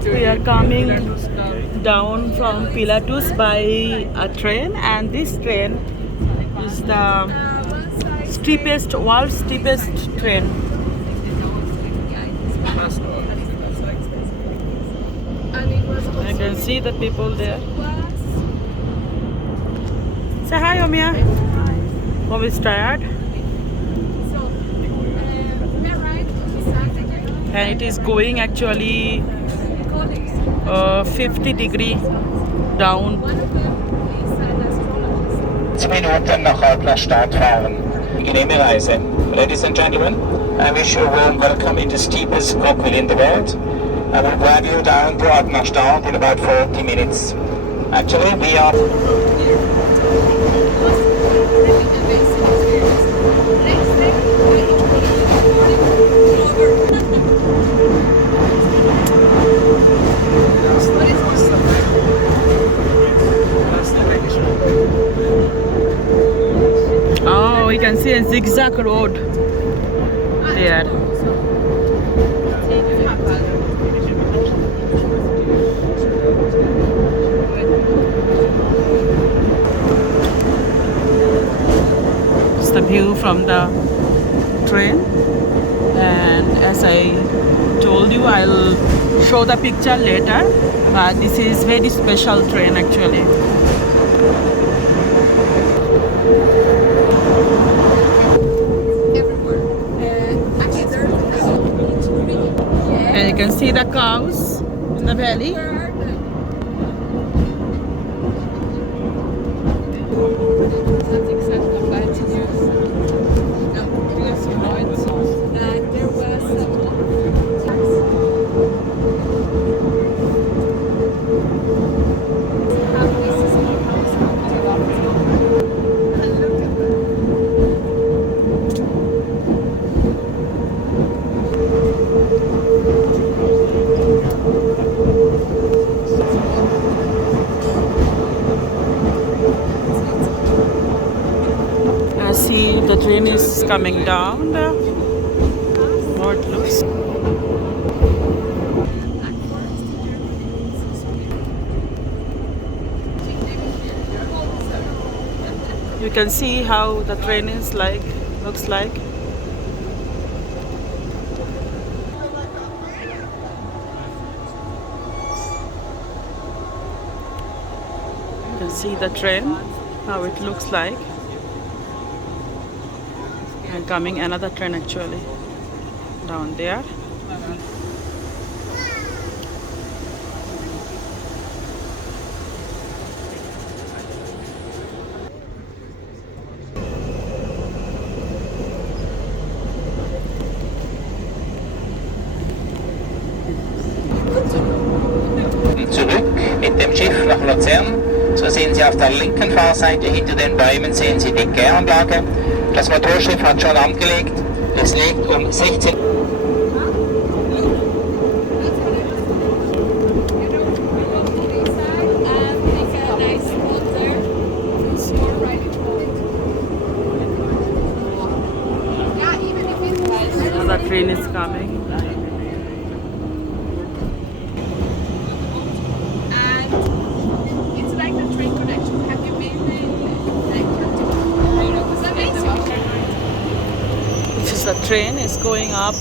We are coming down from Pilatus by a train, and this train is the world's steepest train. I can see the people there. Say hi, Omia. Mom is tired. And it is going actually 50 degree down. 10 Minuten nach Start fahren. Genehme Reise. Ladies and gentlemen, I wish you a warm welcome in the steepest rockville in the world. I will drive you down to Start in about 40 minutes. Actually, we are... Oh, we can see a zigzag road there. It's the view from the train, and as I told you, I'll show the picture later, but this is very special train actually. And you can see the cows in the valley. See, the train is coming down. How it looks. You can see how the train is looks like. You can see the train, how it looks like. And coming another train actually down there. Zurück mit dem Schiff nach Luzern. So sehen Sie auf der linken Fahrseite hinter den Bäumen sehen Sie die Gäranlage. Das Motorschiff hat schon angelegt. Es legt um 16 Another train is coming. The train is going up